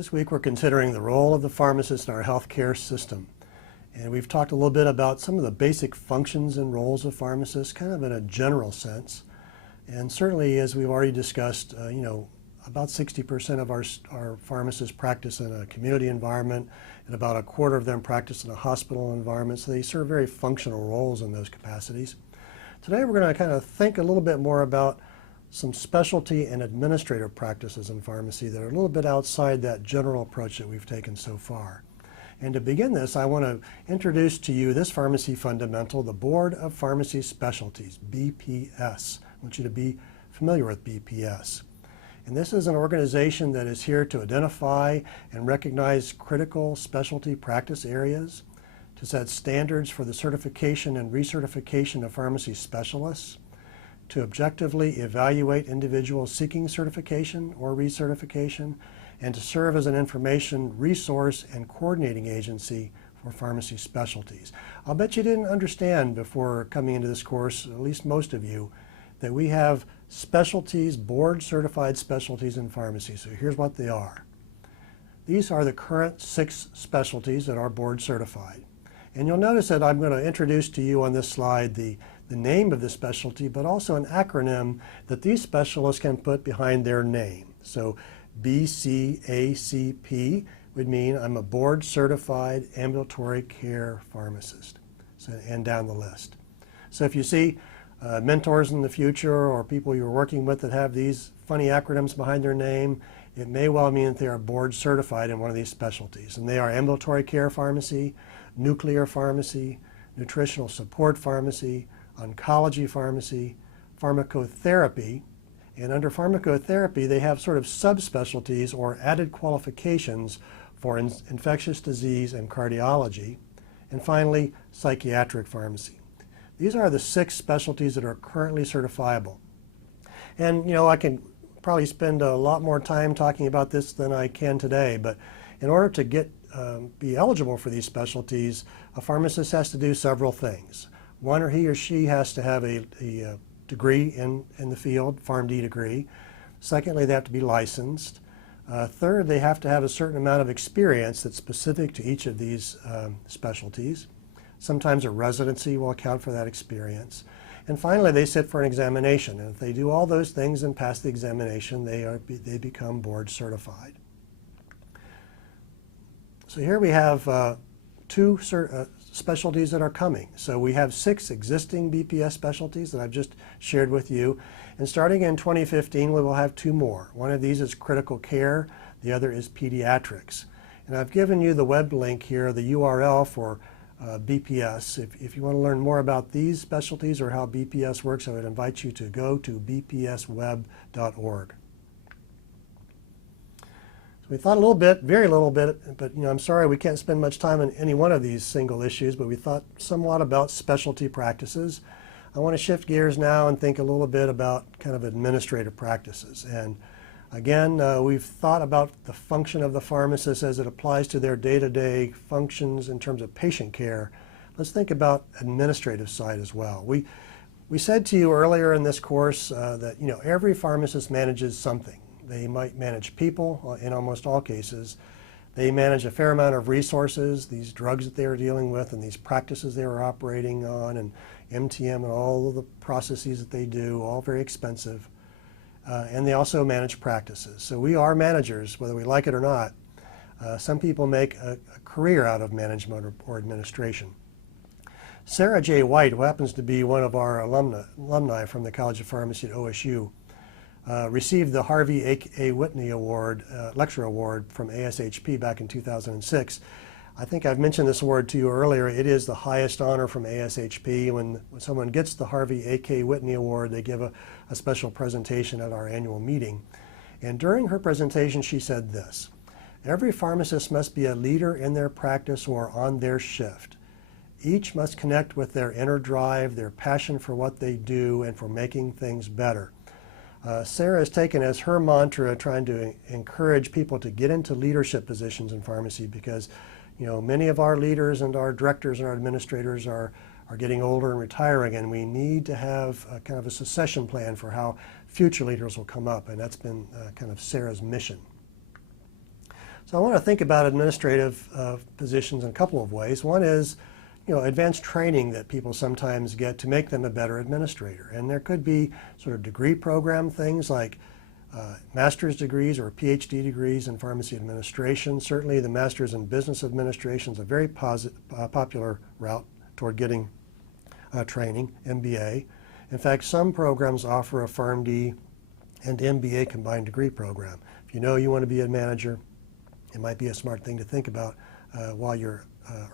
This week we're considering the role of the pharmacist in our healthcare system. And we've talked a little bit about some of the basic functions and roles of pharmacists, kind of in a general sense. And certainly, as we've already discussed, about 60% of our pharmacists practice in a community environment, and about a quarter of them practice in a hospital environment, so they serve very functional roles in those capacities. Today we're going to kind of think a little bit more about some specialty and administrative practices in pharmacy that are a little bit outside that general approach that we've taken so far. And to begin this, I want to introduce to you this pharmacy fundamental, the Board of Pharmacy Specialties, BPS. I want you to be familiar with BPS. And this is an organization that is here to identify and recognize critical specialty practice areas, to set standards for the certification and recertification of pharmacy specialists, to objectively evaluate individuals seeking certification or recertification, and to serve as an information resource and coordinating agency for pharmacy specialties. I'll bet you didn't understand before coming into this course, at least most of you, that we have specialties, board certified specialties in pharmacy. So here's what they are. These are the current 6 specialties that are board certified. And you'll notice that I'm going to introduce to you on this slide the name of the specialty, but also an acronym that these specialists can put behind their name. So BCACP would mean I'm a board certified ambulatory care pharmacist, and down the list. So if you see mentors in the future or people you're working with that have these funny acronyms behind their name, it may well mean that they are board certified in one of these specialties. And they are ambulatory care pharmacy, nuclear pharmacy, nutritional support pharmacy, oncology pharmacy, pharmacotherapy, and under pharmacotherapy they have sort of subspecialties or added qualifications for infectious disease and cardiology, and finally psychiatric pharmacy. These are the 6 specialties that are currently certifiable. And I can probably spend a lot more time talking about this than I can today, but in order to be eligible for these specialties, a pharmacist has to do several things. One, he or she has to have a degree in the field, PharmD degree. Secondly, they have to be licensed. Third, they have to have a certain amount of experience that's specific to each of these specialties. Sometimes a residency will account for that experience. And finally, they sit for an examination. And if they do all those things and pass the examination, they become board certified. So here we have 2 specialties that are coming. So we have 6 existing BPS specialties that I've just shared with you. And starting in 2015, we will have 2 more. One of these is critical care. The other is pediatrics. And I've given you the web link here, the URL for BPS. If you want to learn more about these specialties or how BPS works, I would invite you to go to bpsweb.org. We thought a little bit, very little bit, but I'm sorry we can't spend much time on any one of these single issues, but we thought somewhat about specialty practices. I want to shift gears now and think a little bit about kind of administrative practices. And again, we've thought about the function of the pharmacist as it applies to their day-to-day functions in terms of patient care. Let's think about administrative side as well. We said to you earlier in this course that every pharmacist manages something. They might manage people in almost all cases. They manage a fair amount of resources, these drugs that they are dealing with and these practices they are operating on, and MTM and all of the processes that they do, all very expensive. And they also manage practices. So we are managers, whether we like it or not. Some people make a career out of management or administration. Sarah J. White, who happens to be one of our alumni from the College of Pharmacy at OSU, received the Harvey A. Whitney Award, Lecture Award from ASHP back in 2006. I think I've mentioned this award to you earlier. It is the highest honor from ASHP. When someone gets the Harvey A.K. Whitney Award, they give a special presentation at our annual meeting. And during her presentation, she said this: every pharmacist must be a leader in their practice or on their shift. Each must connect with their inner drive, their passion for what they do, and for making things better. Sarah has taken as her mantra trying to encourage people to get into leadership positions in pharmacy because many of our leaders and our directors and our administrators are getting older and retiring, and we need to have a kind of a succession plan for how future leaders will come up, and that's been kind of Sarah's mission. So I want to think about administrative positions in a couple of ways. One is, advanced training that people sometimes get to make them a better administrator. And there could be sort of degree program things like master's degrees or PhD degrees in pharmacy administration. Certainly the master's in business administration is a very popular route toward getting training, MBA. In fact, some programs offer a PharmD and MBA combined degree program. If you know you want to be a manager, it might be a smart thing to think about while you're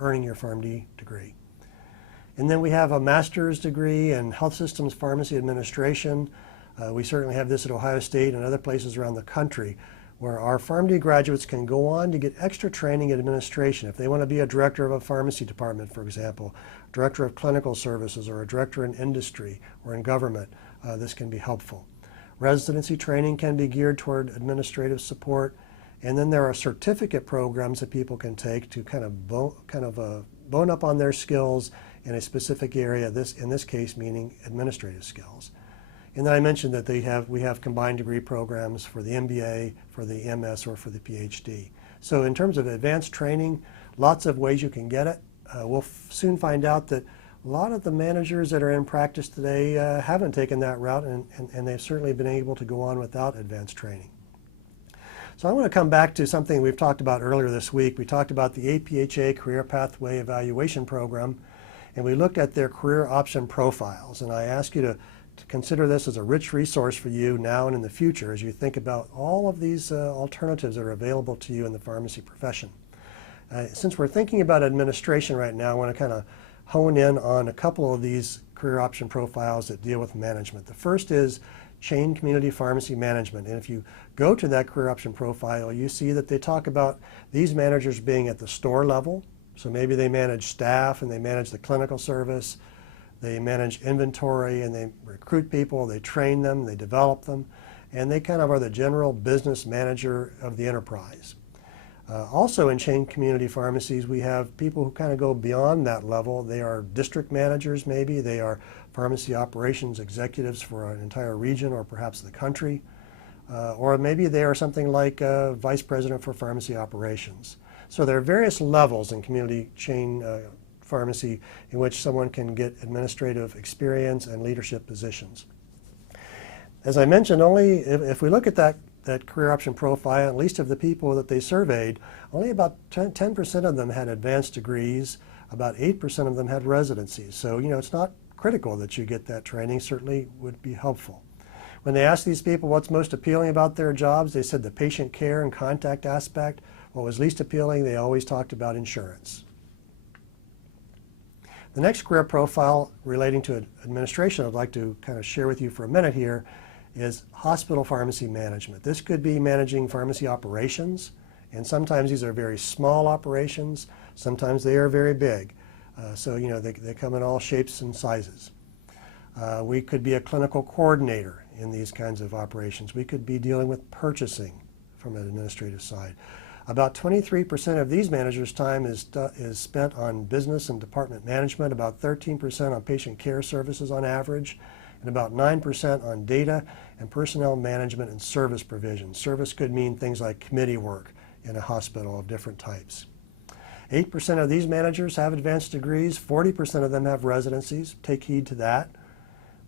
earning your PharmD degree. And then we have a master's degree in health systems pharmacy administration. We certainly have this at Ohio State and other places around the country where our PharmD graduates can go on to get extra training in administration. If they want to be a director of a pharmacy department, for example, director of clinical services, or a director in industry or in government, this can be helpful. Residency training can be geared toward administrative support. And then there are certificate programs that people can take to kind of bone up on their skills in a specific area, in this case meaning administrative skills. And then I mentioned that we have combined degree programs for the MBA, for the MS, or for the PhD. So in terms of advanced training, lots of ways you can get it. We'll soon find out that a lot of the managers that are in practice today haven't taken that route, and they've certainly been able to go on without advanced training. So I want to come back to something we've talked about earlier this week. We talked about the APHA Career Pathway Evaluation Program, and we looked at their career option profiles. And I ask you to consider this as a rich resource for you now and in the future as you think about all of these alternatives that are available to you in the pharmacy profession. Since we're thinking about administration right now, I want to kind of hone in on a couple of these career option profiles that deal with management. The first is Chain Community Pharmacy Management. And if you go to that career option profile, you see that they talk about these managers being at the store level. So maybe they manage staff and they manage the clinical service, they manage inventory and they recruit people, they train them, they develop them, and they kind of are the general business manager of the enterprise. Also in chain community pharmacies, we have people who kind of go beyond that level. They are district managers maybe, they are pharmacy operations executives for an entire region or perhaps the country, or maybe they are something like vice president for pharmacy operations. So there are various levels in community chain pharmacy in which someone can get administrative experience and leadership positions. As I mentioned, only if we look at that career option profile, at least of the people that they surveyed, only about 10% of them had advanced degrees, about 8% of them had residencies. So, it's not critical that you get that training, certainly would be helpful. When they asked these people what's most appealing about their jobs, they said the patient care and contact aspect. What was least appealing, they always talked about insurance. The next career profile relating to administration I'd like to kind of share with you for a minute here is hospital pharmacy management. This could be managing pharmacy operations, and sometimes these are very small operations, sometimes they are very big. So they come in all shapes and sizes. We could be a clinical coordinator in these kinds of operations. We could be dealing with purchasing from an administrative side. About 23% of these managers' time is spent on business and department management, about 13% on patient care services on average, and about 9% on data and personnel management and service provision. Service could mean things like committee work in a hospital of different types. 8% of these managers have advanced degrees, 40% of them have residencies. Take heed to that.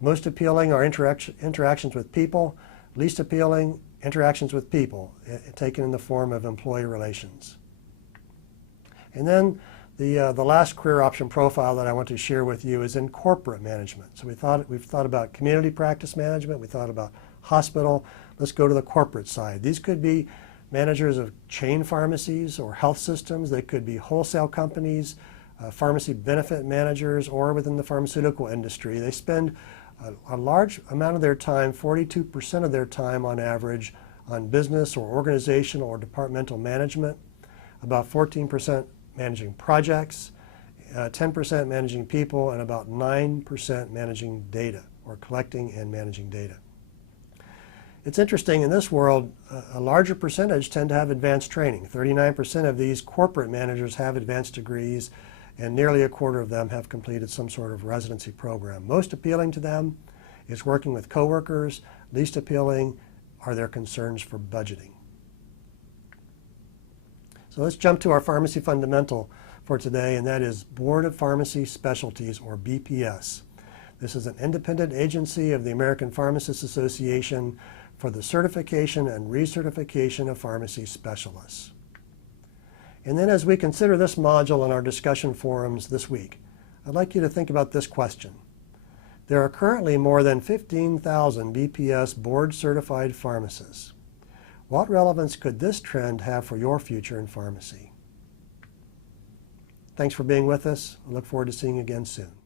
Most appealing are interactions with people, least appealing interactions with people, taken in the form of employee relations. And then the last career option profile that I want to share with you is in corporate management. So we've thought about community practice management, we thought about hospital. Let's go to the corporate side. These could be managers of chain pharmacies or health systems. They could be wholesale companies, pharmacy benefit managers, or within the pharmaceutical industry. They spend a large amount of their time, 42% of their time on average, on business or organizational or departmental management, about 14% managing projects, 10% managing people, and about 9% managing data or collecting and managing data. It's interesting, in this world, a larger percentage tend to have advanced training. 39% of these corporate managers have advanced degrees, and nearly a quarter of them have completed some sort of residency program. Most appealing to them is working with coworkers. Least appealing are their concerns for budgeting. So let's jump to our pharmacy fundamental for today, and that is Board of Pharmacy Specialties, or BPS. This is an independent agency of the American Pharmacists Association for the certification and recertification of pharmacy specialists. And then as we consider this module in our discussion forums this week, I'd like you to think about this question. There are currently more than 15,000 BPS board-certified pharmacists. What relevance could this trend have for your future in pharmacy? Thanks for being with us. I look forward to seeing you again soon.